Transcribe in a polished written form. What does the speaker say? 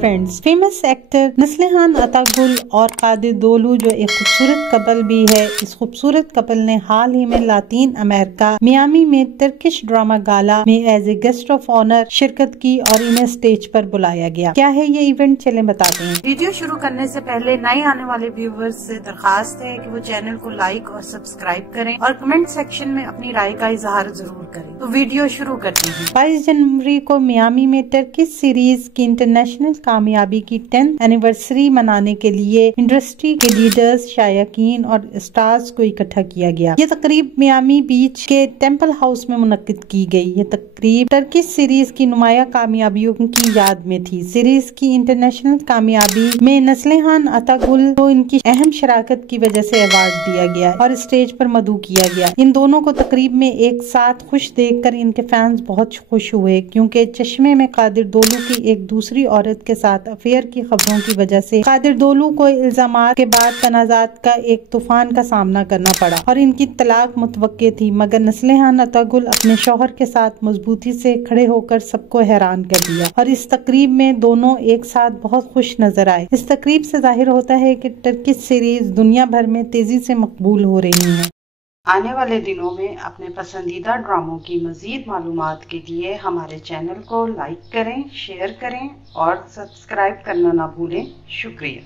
Friends, famous actor नस्लिहान अतागुल और कादिर दोलू जो एक खूबसूरत कपल भी है, इस खूबसूरत कपल ने हाल ही में लातीन अमेरिका मियामी में टर्किश ड्रामा गाला में as a guest of honour शिरकत की और इन्हें स्टेज पर बुलाया गया। क्या है ये इवेंट, चलें बताते हैं। वीडियो शुरू करने से पहले नए आने वाले व्यूवर्स से दरखास्त है कि वो चैनल को लाइक और सब्सक्राइब करें और कमेंट सेक्शन में अपनी राय का इजहार जरूर करें। तो वीडियो शुरू करते हैं। 22 जनवरी को मियामी में टर्किश सीरीज की इंटरनेशनल कामयाबी की 10th एनिवर्सरी मनाने के लिए इंडस्ट्री के लीडर्स, शायकीन और स्टार्स को इकट्ठा किया गया। ये तकरीब मियामी बीच के टेम्पल हाउस में मुनक्किद की गई। ये तकरीब टर्किश सीरीज की नुमाया कामयाबियों की याद में थी। सीरीज की इंटरनेशनल कामयाबी में नस्लिहान अतागुल को इनकी अहम शराकत की वजह से अवार्ड दिया गया और स्टेज पर मदऊ किया गया। इन दोनों को तकरीब में एक साथ खुश देखकर इनके फैंस बहुत खुश हुए, क्योंकि चश्मे में कादिर दोलू की एक दूसरी औरत के साथ अफेयर की खबरों की वजह से कादिर दोलू को इल्जामात के बाद तनाजात का एक तूफान का सामना करना पड़ा और इनकी तलाक मुतवक्के थी। मगर नस्लिहान अतागुल अपने शौहर के साथ मजबूती से खड़े होकर सबको हैरान कर दिया और इस तकरीब में दोनों एक साथ बहुत खुश नजर आए। इस तकरीब से जाहिर होता है कि टर्किश सीरीज दुनिया भर में तेजी से मकबूल हो रही है। आने वाले दिनों में अपने पसंदीदा ड्रामों की मजीद मालूमात के लिए हमारे चैनल को लाइक करें, शेयर करें और सब्सक्राइब करना ना भूलें। शुक्रिया।